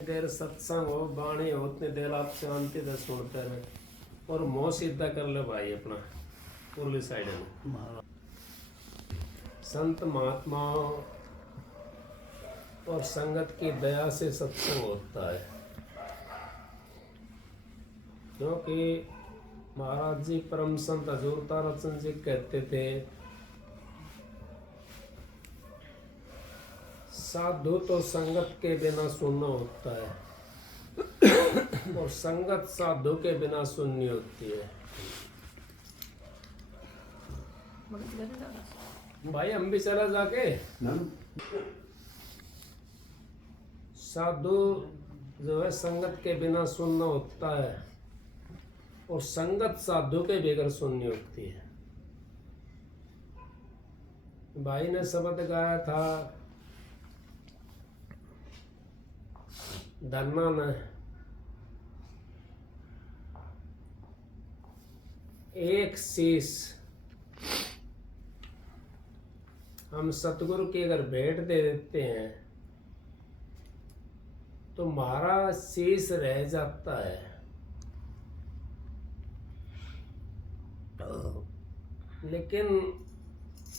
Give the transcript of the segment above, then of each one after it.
देर सत्संग हो बाणी हो उतनी देर आप शांति से सुनते रहे और मोह सीधा कर ले भाई अपना पूर्वी साइड में। संत महात्माओं और संगत की दया से सत्संग होता है, क्योंकि महाराज जी परम संत हजूर ताराचंद जी कहते थे, साधु तो संगत के बिना सुनना होता है और संगत साधु के बिना सुननी होती है। भाई हम भी चला जाके साधु जो है संगत के बिना सुनना होता है और संगत साधु के बगैर सुननी होती है। भाई ने शब्द गाया था, धन्ना ने एक शीश हम सतगुरु की अगर भेंट दे देते हैं तो हमारा शीश रह जाता है, लेकिन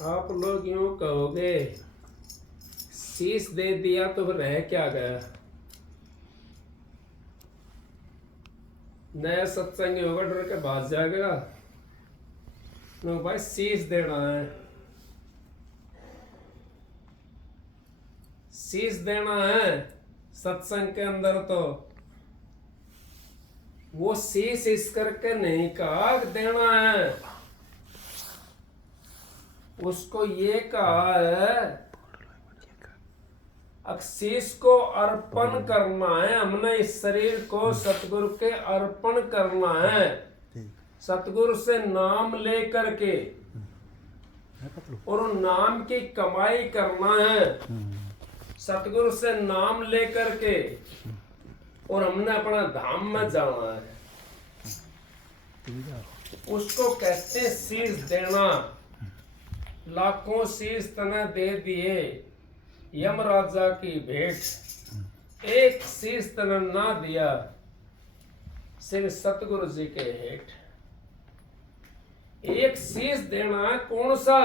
आप लोग यूं कहोगे शीश दे दिया तो रह क्या गया। नया सत्संग होगा डर के भाग जाएगा, तो भाई शीश देना है, शीश देना है सत्संग के अंदर। तो वो शीश इस करके नहीं कहा देना है, उसको ये कहा है शीश को अर्पण करना है। हमने इस शरीर को सतगुरु के अर्पण करना है, सतगुरु से नाम ले करके और नाम की कमाई करना है, सतगुरु से नाम ले करके और हमने अपना धाम में जाना है। उसको कहते हैं शीश देना। लाखों शीश तने दे दिए यमराजा की भेंट, एक शीश तने ना दिया श्री सतगुरु जी के हेठ। एक शीश देना है, कौन सा?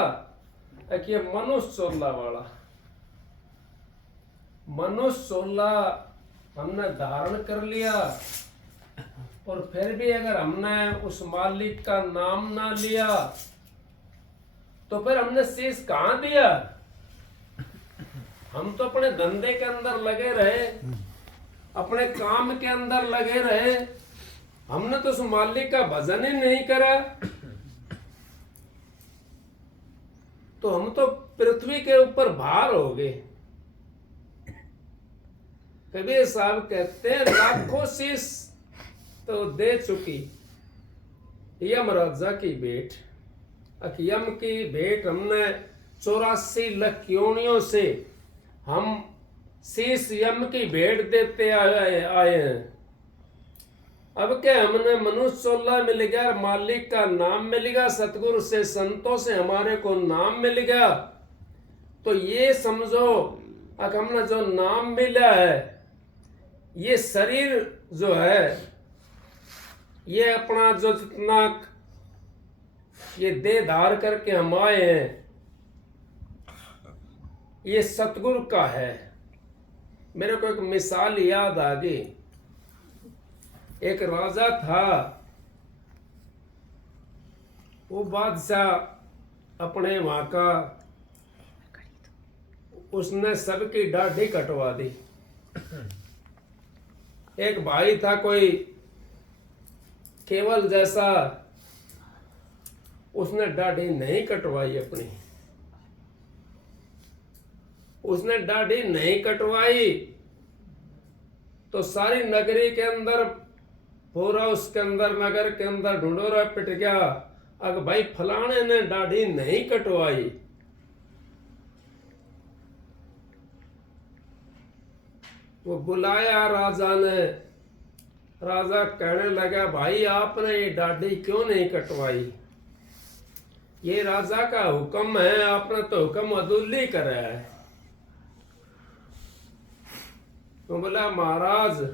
कि मनुष्य चोला वाला। मनुष्य चोला हमने धारण कर लिया और फिर भी अगर हमने उस मालिक का नाम ना लिया तो फिर हमने शीश कहां दिया? हम तो अपने धंधे के अंदर लगे रहे, अपने काम के अंदर लगे रहे, हमने तो उस मालिक का भजन ही नहीं करा, तो हम तो पृथ्वी के ऊपर भार हो गए। कबीर साहब कहते हैं लाखों शीश तो दे चुकी यमराजा की भेंट। यम की भेंट हमने 84 लाख योनियों से हम शीश यम की भेंट देते आए हैं। अब क्या हमने मनुष्य चोला मिल गया, मालिक का नाम मिल गया, सतगुरु से संतों से हमारे को नाम मिल गया, तो ये समझो अब हमने जो नाम मिला है, ये शरीर जो है, ये अपना जो जितना ये देह धार करके हम आए हैं, ये सतगुरु का है। मेरे को एक मिसाल याद आ गई। एक राजा था, वो बादशाह अपने वहां का, उसने सबकी दाढ़ी कटवा दी। एक भाई था कोई केवल जैसा, उसने दाढ़ी नहीं कटवाई अपनी, उसने दाढ़ी नहीं कटवाई तो सारी नगरी के अंदर पूरा उसके अंदर नगर के अंदर ढूंढोरा पिट गया। अगर भाई फलाने ने दाढ़ी नहीं कटवाई, वो बुलाया राजा ने। राजा कहने लगा भाई आपने ये दाढ़ी क्यों नहीं कटवाई? ये राजा का हुक्म है, आपने तो हुक्म अदुल्ली करा है। तो बोला महाराज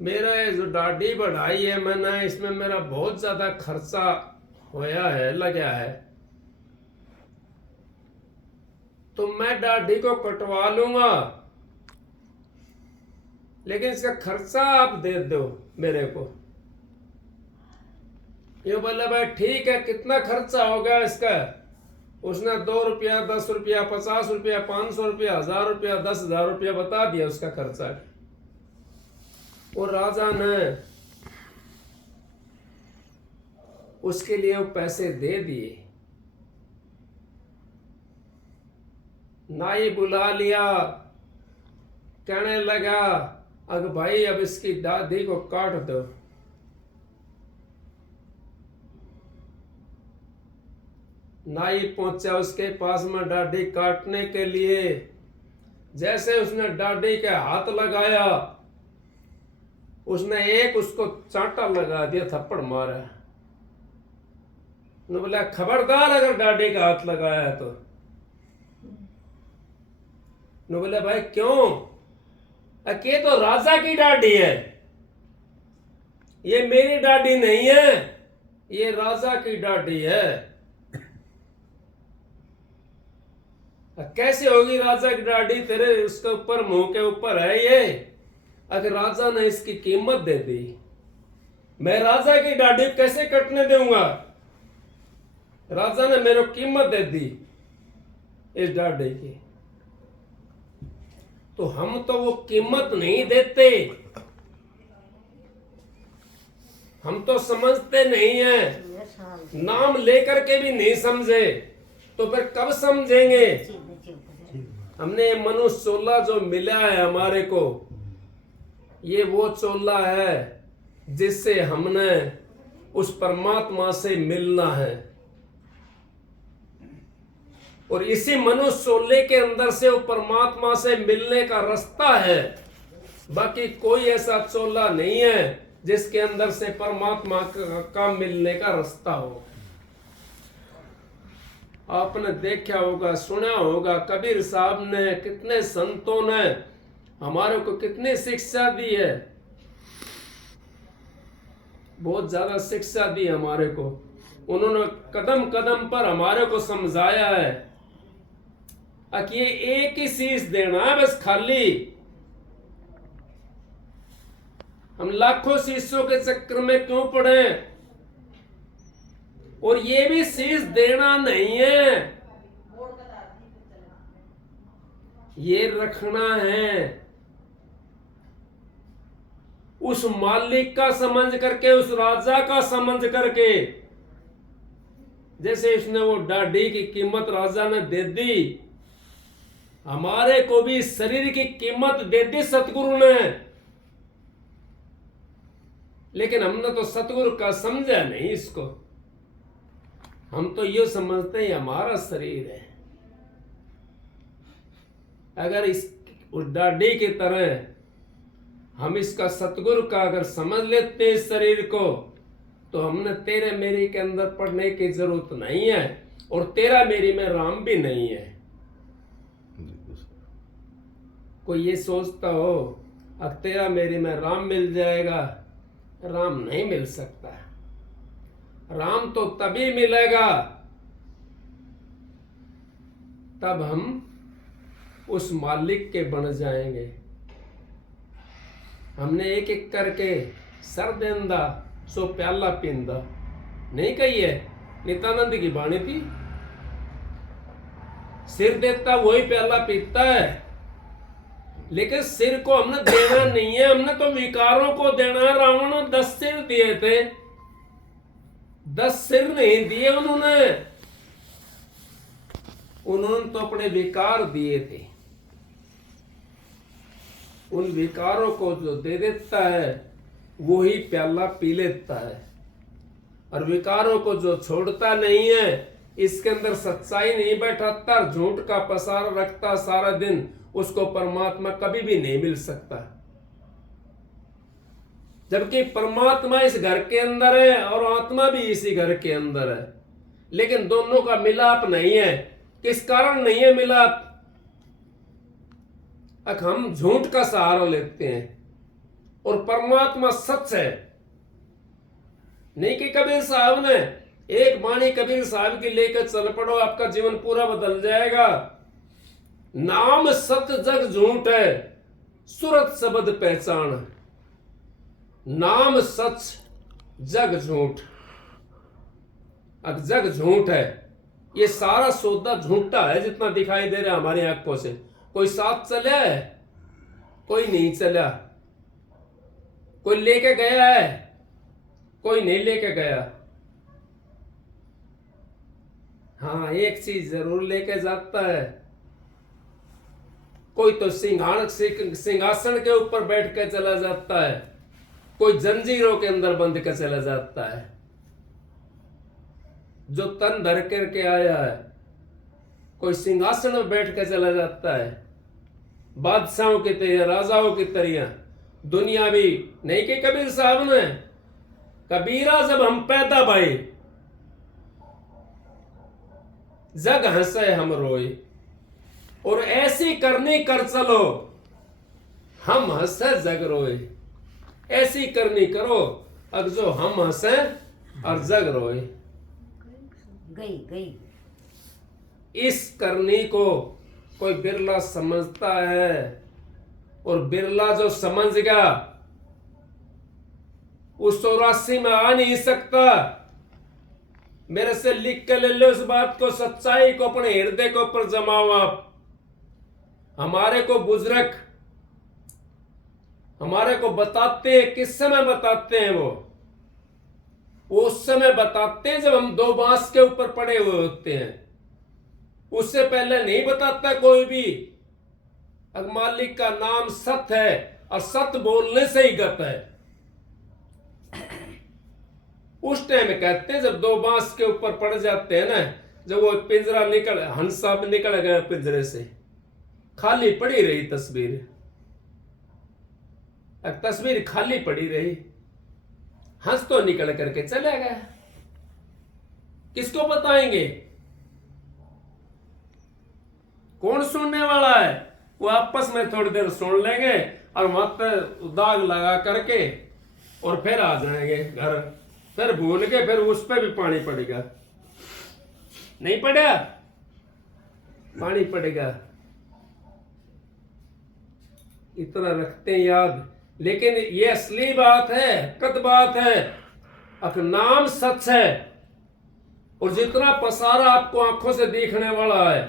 मेरा ये जो दाढ़ी बढ़ाई है मैंने, इसमें मेरा बहुत ज्यादा खर्चा होया है, लगा है, तो मैं दाढ़ी को कटवा लूंगा, लेकिन इसका खर्चा आप दे दो मेरे को। ये बोला भाई ठीक है, कितना खर्चा होगा इसका? उसने 2 रुपया, 10 रुपया, 50 रुपया, 500 रुपया, 1000 रुपया, 10,000 रुपया बता दिया उसका खर्चा। और राजा ने उसके लिए वो पैसे दे दिए। नाई बुला लिया, कहने लगा अगर भाई अब इसकी दाढ़ी को काट दो। नाई पहुंचा उसके पास में दाढ़ी काटने के लिए। जैसे उसने दाढ़ी के हाथ लगाया, उसने एक उसको चांटा लगा दिया, थप्पड़ मारा। ने बोला खबरदार अगर दाढ़ी का हाथ लगाया तो। ने बोला भाई क्यों? ये तो राजा की दाढ़ी है, ये मेरी दाढ़ी नहीं है, ये राजा की दाढ़ी है। कैसे होगी राजा की दाढ़ी? तेरे उसके ऊपर, मुंह के ऊपर है ये। अगर राजा ने इसकी कीमत दे दी, मैं राजा की दाढ़ी कैसे कटने दूंगा? राजा ने मेरे को कीमत दे दी इस दाढ़ी की, तो हम तो वो कीमत नहीं देते, हम तो समझते नहीं है, नाम लेकर के भी नहीं समझे, तो फिर कब समझेंगे? हमने मनुष्य चोला जो मिला है हमारे को, ये वो चोला है जिससे हमने उस परमात्मा से मिलना है। और इसी मनुष्य चोले के अंदर से वो परमात्मा से मिलने का रास्ता है। बाकी कोई ऐसा चोला नहीं है जिसके अंदर से परमात्मा का मिलने का रास्ता हो। आपने देखा होगा, सुना होगा, कबीर साहब ने, कितने संतों ने हमारे को कितनी शिक्षा दी है, बहुत ज्यादा शिक्षा दी हमारे को। उन्होंने कदम कदम पर हमारे को समझाया है कि ये एक ही शीश देना है बस, खाली। हम लाखों शीशों के चक्कर में क्यों पड़े? और ये भी शीश देना नहीं है, ये रखना है उस मालिक का समझ करके, उस राजा का समझ करके। जैसे इसने वो दाढ़ी की कीमत राजा ने दे दी, हमारे को भी शरीर की कीमत दे दी सतगुरु ने, लेकिन हमने तो सतगुरु का समझा नहीं इसको। हम तो ये समझते हैं हमारा शरीर है। अगर इस उस दाढ़ी की तरह हम इसका सतगुरु का अगर समझ लेते इस शरीर को, तो हमने तेरे मेरी के अंदर पढ़ने की जरूरत नहीं है, और तेरा मेरी में राम भी नहीं है। कोई ये सोचता हो अब तेरा मेरी में राम मिल जाएगा, राम नहीं मिल सकता। राम तो तभी मिलेगा तब हम उस मालिक के बन जाएंगे। हमने एक एक करके सर देंदा सो प्याला पींदा नहीं कही है, नित्यानंद की बाणी थी। सिर देता वही प्याला पीता है, लेकिन सिर को हमने देना नहीं है, हमने तो विकारों को देना है। रावण ने 10 सिर दिए थे, 10 सिर नहीं दिए उन्होंने तो अपने विकार दिए थे। उन विकारों को जो दे देता है वो ही प्याला पी लेता है, और विकारों को जो छोड़ता नहीं है, इसके अंदर सच्चाई नहीं बैठाता, झूठ का पसार रखता सारा दिन, उसको परमात्मा कभी भी नहीं मिल सकता। जबकि परमात्मा इस घर के अंदर है और आत्मा भी इसी घर के अंदर है, लेकिन दोनों का मिलाप नहीं है। किस कारण नहीं है मिलाप? हम झूठ का सहारा लेते हैं और परमात्मा सच है। नहीं कि कबीर साहब ने एक वाणी कबीर साहब की लेकर चल पड़ो, आपका जीवन पूरा बदल जाएगा। नाम सत जग झूठ है, सुरत शब्द पहचान। नाम सच जग झूठ। अब जग झूठ है, ये सारा सौदा झूठा है जितना दिखाई दे रहा है हमारी आंखों से। कोई साथ चला है, कोई नहीं चला। कोई लेके गया है, कोई नहीं लेके गया। हाँ, एक चीज जरूर लेके जाता है। कोई तो सिंहासन के ऊपर बैठ के चला जाता है, कोई जंजीरों के अंदर बंद कर चला जाता है। जो तन धर करके आया है, कोई सिंहासन में बैठ कर चला जाता है, बादशाहों की तरह, राजाओं की तरह। दुनिया भी नहीं कि कबीर साहब ने कबीरा जब हम पैदा भाई, जग हंसे हम रोए। और ऐसी करनी कर चलो, हम हंसे जग रोए। ऐसी करनी करो अब जो हम हंसे और जग रोए। गई गई। इस करनी को कोई बिरला समझता है, और बिरला जो समझ गया उस 84 में आ नहीं सकता। मेरे से लिख के ले लो इस बात को, सच्चाई को अपने हृदय के ऊपर जमाओ आप। हमारे को बुजुर्ग हमारे को बताते हैं, किस समय बताते हैं वो उस समय बताते हैं जब हम दो बांस के ऊपर पड़े हुए होते हैं। उससे पहले नहीं बताता कोई भी। अगर मालिक का नाम सत्य है और सत्य बोलने से ही गत है। उस टाइम कहते हैं जब दो बांस के ऊपर पड़ जाते हैं ना, जब वो पिंजरा निकल, हंसा निकल गया पिंजरे से, खाली पड़ी रही तस्वीर। तस्वीर खाली पड़ी रही, हंस तो निकल करके चले गए। किसको बताएंगे? कौन सुनने वाला है? वो आपस में थोड़ी देर सुन लेंगे और मत दाग लगा करके और फिर आ जाएंगे घर। फिर भूल के फिर उस पे भी पानी पड़ेगा। नहीं पड़ा? पानी पड़ेगा। इतना रखते हैं याद। लेकिन ये असली बात है, कद बात है। अगर नाम सच है और जितना पसारा आपको आंखों से देखने वाला है,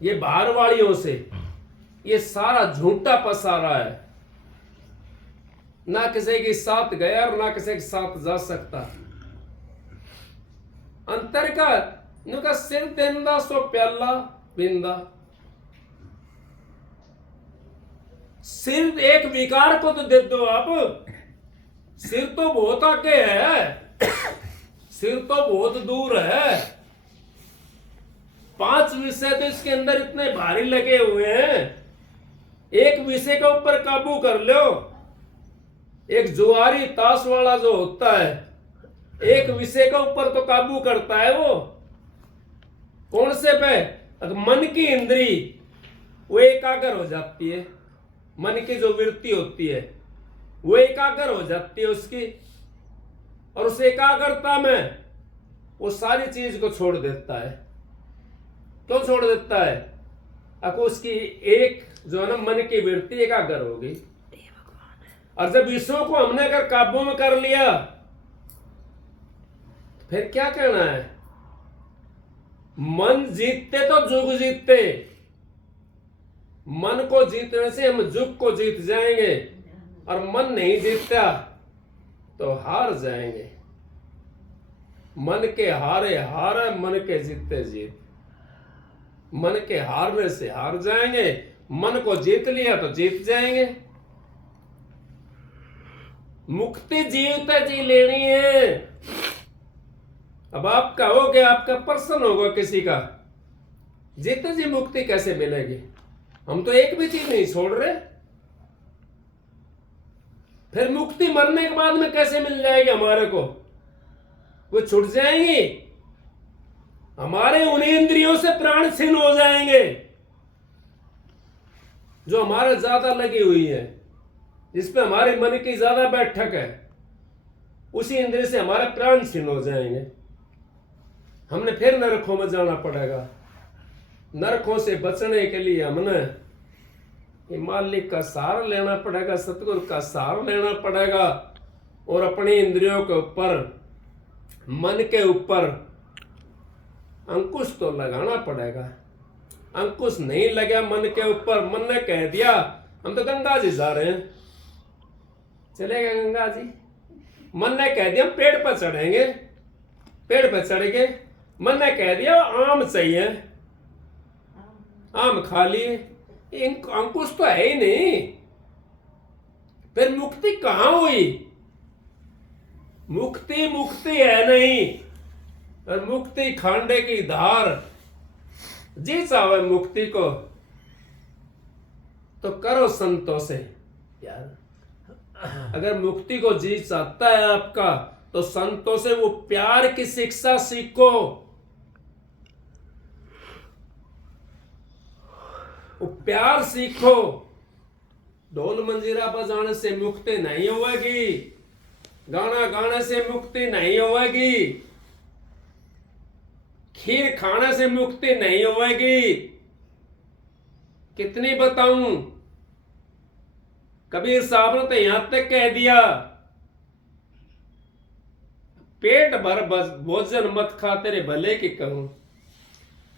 ये बाहर वालियों से, ये सारा झूठा पसारा है। ना किसी के साथ गया और ना किसी के साथ जा सकता। अंतर का नुका सिर देंदा सो प्याला बिंदा। सिर एक विकार को तो दे दो आप। सिर तो बहुत आगे है, सिर तो बहुत दूर है। 5 विषय तो इसके अंदर इतने भारी लगे हुए हैं। एक विषय के ऊपर काबू कर लो। एक जुआरी ताश वाला जो होता है, एक विषय के ऊपर तो काबू करता है वो। कौन से पे? मन की इंद्री वो एकाग्र हो जाती है। मन की जो वृत्ति होती है वो एकाग्र हो जाती है उसकी, और उस एकाग्रता में वो सारी चीज को छोड़ देता है। क्यों छोड़ देता है? अब उसकी एक जो है ना मन की वृत्ति एकाग्र हो गई। और जब विषयों को हमने अगर काबू में कर लिया, फिर क्या कहना है? मन जीतते तो जुग जीतते। मन को जीतने से हम जुग को जीत जाएंगे, और मन नहीं जीतता तो हार जाएंगे। मन के हारे हारे, मन के जीते जीत। मन के हारने से हार जाएंगे, मन को जीत लिया तो जीत जाएंगे। मुक्ति जीवते जी लेनी है। अब आपका हो गया, आपका पर्सन होगा किसी का, जीते जी मुक्ति कैसे मिलेगी? हम तो एक भी चीज नहीं छोड़ रहे। फिर मुक्ति मरने के बाद में कैसे मिल जाएगी हमारे को? वो छूट जाएंगी। हमारे उन इंद्रियों से प्राण छीन हो जाएंगे। जो हमारे ज्यादा लगी हुई है, जिसपे हमारे मन की ज्यादा बैठक है, उसी इंद्रिय से हमारे प्राण छीन हो जाएंगे। हमने फिर नरकों में जाना पड़ेगा। नरकों से बचने के लिए हमने मालिक का सहारा लेना पड़ेगा, सतगुरु का सहारा लेना पड़ेगा, और अपनी इंद्रियों के ऊपर, मन के ऊपर अंकुश तो लगाना पड़ेगा। अंकुश नहीं लगा मन के ऊपर, मन ने कह दिया हम तो गंगा जी जा रहे हैं, चलेगा गंगा जी। मन ने कह दिया हम पेड़ पर चढ़ेंगे, पेड़ पर चढ़ गए। मन ने कह दिया आम चाहिए, आम खा लिए। अंकुश तो है ही नहीं, फिर मुक्ति कहां हुई? मुक्ति मुक्ति है नहीं, और मुक्ति खांडे की धार। जी चाहे मुक्ति को तो करो संतों से यार। अगर मुक्ति को जी चाहता है आपका, तो संतों से वो प्यार की शिक्षा सीखो, वो प्यार सीखो। ढोल मंजीरा बजाने से मुक्ति नहीं होगी, गाना गाने से मुक्ति नहीं होगी, खीर खाने से मुक्ति नहीं होगी। कितनी बताऊं? कबीर साहब ने तो यहां तक कह दिया, पेट भर भोजन मत खा तेरे भले की कहूं,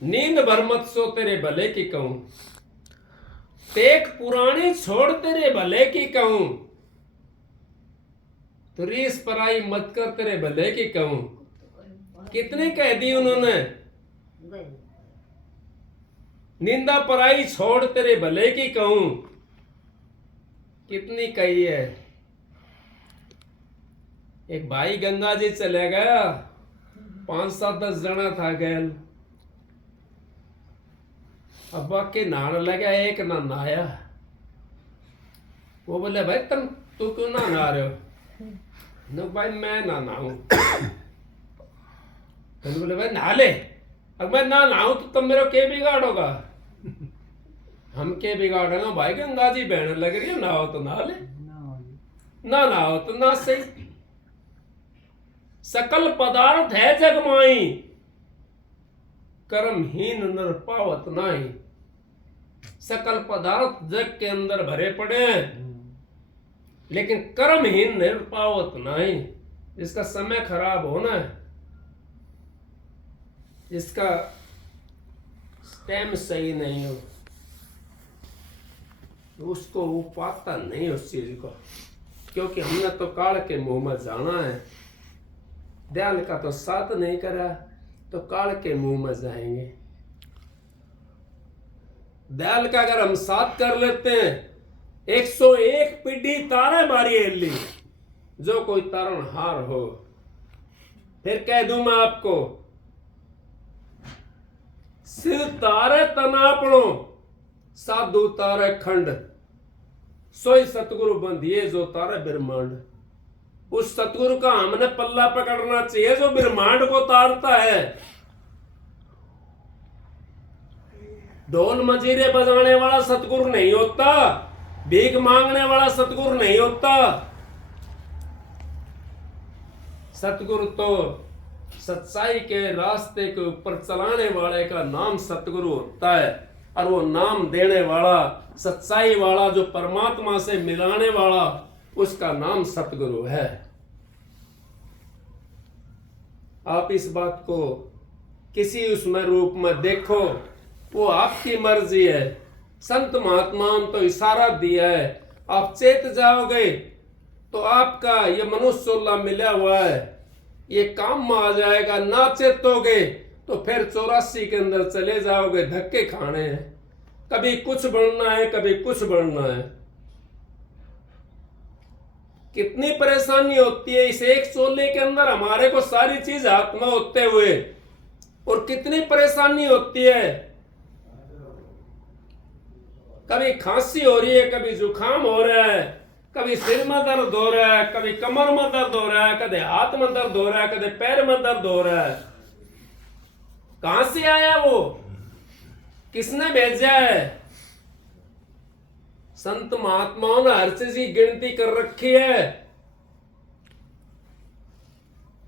नींद भर मत सो तेरे भले की कहूं, टेक पुरानी छोड़ तेरे भले की कहूं, तो रीस पराई मत कर तेरे भले की कहूं। कितने कह दी उन्होंने? निंदा पराई छोड़ तेरे भले की कहूं, कितनी कही है। एक भाई गंगा जी चले गया, 5-7-10 जना था गैल। अब बाकी नहाने लगा, एक ना नहाया। वो बोले भाई तू क्यों ना नहा रहे हो? no, भाई मैं ना नहाऊं। तो बोले भाई नहा ले। अब मैं ना नहाऊं तो तुम मेरे के बिगाड़ोगा? हम के बिगाड़ेगा भाई? गंगा जी बहने लग रही है, नहाओ तो नहा ले, ना नहाओ तो ना सही। सकल पदार्थ है जग माई, कर्महीन नर पावत नाही। सकल पदार्थ जग के अंदर भरे पड़े हैं, लेकिन कर्महीन नर पावत नाही। जिसका समय खराब होना है, जिसका टाइम सही नहीं हो, उसको वो पाता नहीं उस चीज को। क्योंकि हमने तो काल के मुंह में जाना है। दयाल का तो साथ नहीं करा तो काल के मुंह में जाएंगे। दयाल का अगर हम साथ कर लेते हैं, 101 पीढ़ी तारे मारी एली, जो कोई तारण हार हो। फिर कह दूं मैं आपको, सिर तारे तनापणो, साधु तारे खंड, सोई सतगुरु बंधिए जो तारे ब्रह्मांड। उस सतगुरु का हमने पल्ला पकड़ना चाहिए जो ब्रह्मांड को तारता है। ढोल मंजीरे बजाने वाला सतगुरु नहीं होता, भीख मांगने वाला सतगुरु नहीं होता। सतगुरु तो सच्चाई के रास्ते के ऊपर चलाने वाले का नाम सतगुरु होता है। और वो नाम देने वाला, सच्चाई वाला, जो परमात्मा से मिलाने वाला, उसका नाम सतगुरु है। आप इस बात को किसी उसमें रूप में देखो, वो आपकी मर्जी है। संत महात्माओं ने तो इशारा दिया है, आप चेत जाओगे तो आपका ये मनुष्योल्ला मिला हुआ है, ये काम में आ जाएगा। ना चेतोगे तो फिर 84 के अंदर चले जाओगे, धक्के खाने हैं। कभी कुछ बनना है, कभी कुछ बनना है। कितनी परेशानी होती है इस एक चोले के अंदर, हमारे को सारी चीज हाथ में होते हुए, और कितनी परेशानी होती है। कभी खांसी हो रही है, कभी जुकाम हो रहा है, कभी सिर में दर्द हो रहा है, कभी कमर में दर्द हो रहा है, कभी हाथ में दर्द हो रहा है, कभी पैर में दर्द हो रहा है। कहां से आया वो? किसने भेजा है? संत महात्माओं ने हर चीज की गिनती कर रखी है।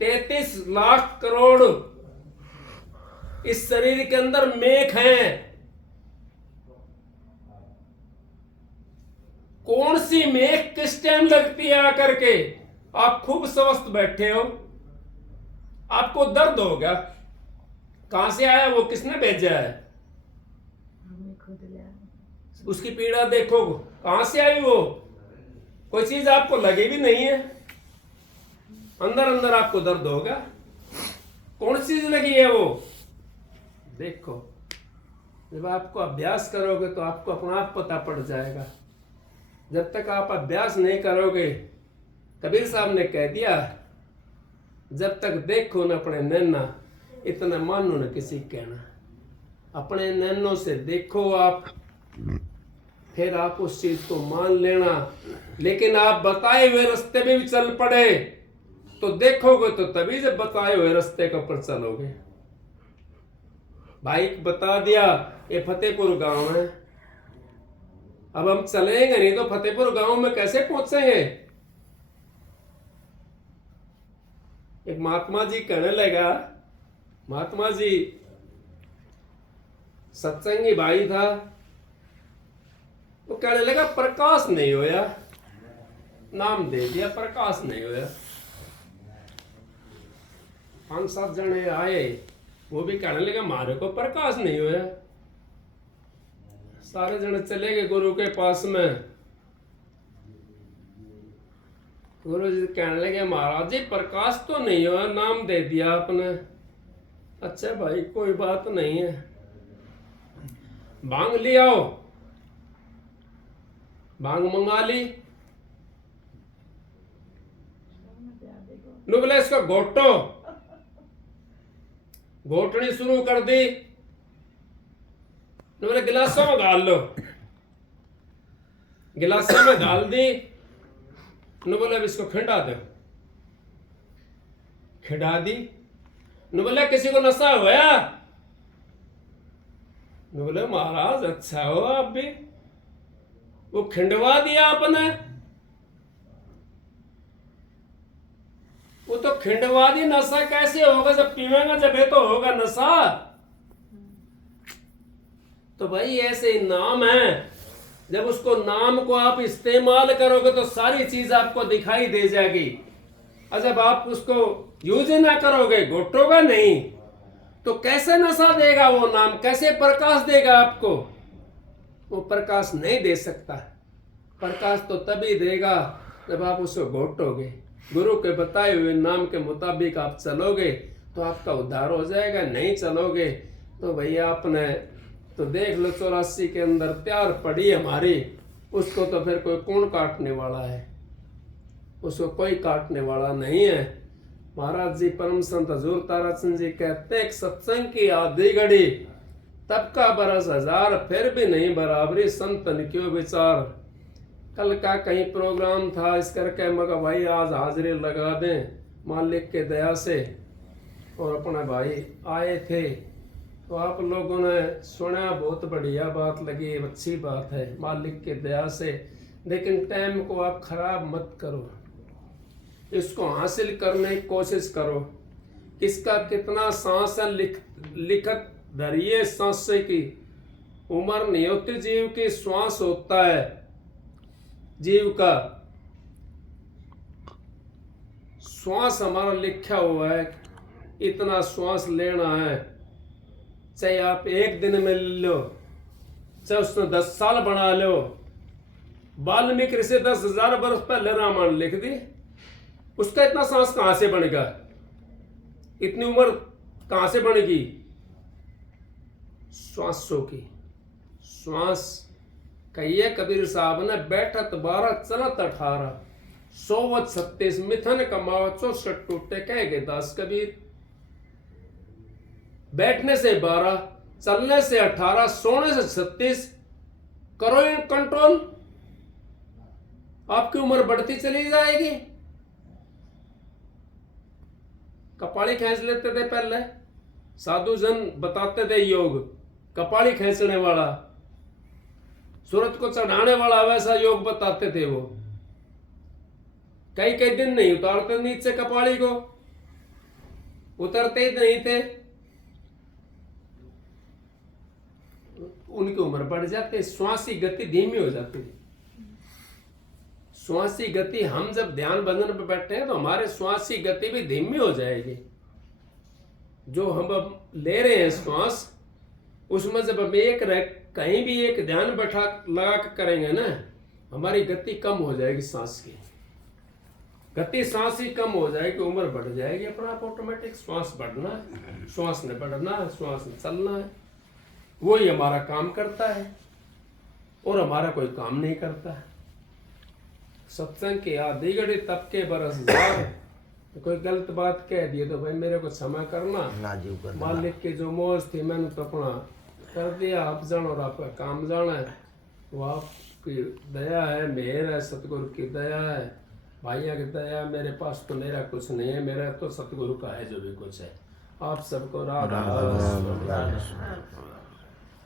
33 लाख करोड़ इस शरीर के अंदर मेख हैं। कौन सी मेख किस टाइम लगती है आकर के? आप खूब स्वस्थ बैठे हो, आपको दर्द होगा, कहां से आया वो, किसने भेजा है? हमने खुद लिया। उसकी पीड़ा देखो, कहां से आई वो? कोई चीज आपको लगी भी नहीं है, अंदर अंदर आपको दर्द होगा। कौन सी चीज लगी है वो? देखो, जब आपको अभ्यास करोगे तो आपको अपना आप पता पड़ जाएगा। जब तक आप अभ्यास नहीं करोगे, कबीर साहब ने कह दिया, जब तक देखो न अपने नैना, इतना मानो न किसी कहना। अपने नैनों से देखो आप, फिर आप उस चीज को मान लेना। लेकिन आप बताए हुए रास्ते में भी चल पड़े तो देखोगे तो तभी जब बताए हुए रास्ते के ऊपर चलोगे। भाई बता दिया ये फतेहपुर गांव है, अब हम चलेंगे नहीं तो फतेहपुर गांव में कैसे पहुंचेंगे? एक महात्मा जी कहने लगा, महात्मा जी सत्संगी भाई था, वो कहने लगा प्रकाश नहीं होया, नाम दे दिया प्रकाश नहीं होया। 5-7 जने आए, वो भी कहने लगा मारे को प्रकाश नहीं होया। सारे जने चले गए गुरु के पास में। गुरु जी कहने लगे महाराज जी प्रकाश तो नहीं हुआ, नाम दे दिया आपने। अच्छा भाई कोई बात नहीं है, भांग ले आओ। भांग मंगा ली, बोले इसका घोटो, घोटनी शुरू कर दी। बोले गिलासों में डाल लो, गिलासों में डाल दी। न बोले अब इसको खिंडा दो, खिंडा दी। न बोले किसी को नशा हुआ? न बोले महाराज अच्छा हो आप भी, वो खिंडवा दिया आपने। वो तो खिंडवा दी, नशा कैसे होगा? जब पीवेंगा जब ये तो होगा नशा। तो भाई ऐसे नाम है, जब उसको नाम को आप इस्तेमाल करोगे तो सारी चीज आपको दिखाई दे जाएगी। और जब आप उसको यूज ना करोगे, घोटोगा नहीं, तो कैसे नशा देगा वो नाम, कैसे प्रकाश देगा आपको? वो प्रकाश नहीं दे सकता। प्रकाश तो तभी देगा जब आप उसको घोटोगे, गुरु के बताए हुए नाम के मुताबिक आप चलोगे तो आपका उद्धार हो जाएगा। नहीं चलोगे तो भैया आपने तो देख लो 84 के अंदर तैयार पड़ी हमारी, उसको तो फिर कोई कौन काटने वाला है? उसको कोई काटने वाला नहीं है। महाराज जी परम संत हजूर ताराचंद जी कहते हैं सत्संग की आधी घड़ी तब का बरस हजार, फिर भी नहीं बराबरी संतन क्यों विचार। कल का कहीं प्रोग्राम था, इस करके मगर भाई आज हाजिरी लगा दें मालिक के दया से। और अपने भाई आए थे तो आप लोगों ने सुना, बहुत बढ़िया बात लगी, अच्छी बात है मालिक के दया से। लेकिन टाइम को आप खराब मत करो, इसको हासिल करने की कोशिश करो। किसका कितना सांस है लिखत धरिए, सांसे की उम्र नहीं होती, जीव की श्वास होता है। जीव का श्वास हमारा लिखा हुआ है, इतना श्वास लेना है। चाहे आप एक दिन में ले लो, चाहे उसने 10 साल बना लो। वाल्मीकि ऋषि 10,000 वर्ष पहले रामायण लिख दी, उसका इतना सांस कहां से बनेगा? इतनी उम्र कहां से बनेगी? श्वासों की श्वास कहिए कबीर साहब ने, बैठत 12 चलत 18, सोवत 36, मिथन कमावत 64 टूटे, कह गए दास कबीर। बैठने से 12, चलने से 18, सोने से 36, करो कंट्रोल, आपकी उम्र बढ़ती चली जाएगी। कपाली खींच लेते थे पहले, साधु जन बताते थे योग, कपाली खींचने वाला। सूरज को चढ़ाने वाला वैसा योग बताते थे वो। कई कई दिन नहीं उतारते नीचे कपाली को, उतरते ही नहीं थे। उनकी उम्र बढ़ जाती, श्वास की गति धीमी हो जाती थी। श्वास की गति, हम जब ध्यान भजन पे बैठे हैं तो हमारे श्वास की गति भी धीमी हो जाएगी। जो हम अब ले रहे हैं श्वास, उसमें जब हम एक कहीं भी एक ध्यान बैठा लगा कर करेंगे ना, हमारी गति कम हो जाएगी। सांस की गति, सांस ही कम हो जाएगी, उम्र बढ़ जाएगी। अपना आप ऑटोमेटिक श्वास बढ़ना है, श्वास ने बढ़ना है, श्वास ने चलना है। वही हमारा काम करता है और हमारा कोई काम नहीं करता है। सत्संग के आधी घड़ी तब के बरस जाए तो कोई गलत बात कह दिए तो भाई मेरे को क्षमा करना, मालिक की जो मौज थी मैंने तो अपना कर दिया। आप जान और आपका काम जाना है, वो आपकी दया है, मेहर है, सतगुरु की दया है, भाइयों की दया। मेरे पास तो मेरा कुछ नहीं है, मेरा तो सतगुरु का है जो भी कुछ है। आप सबको राधा।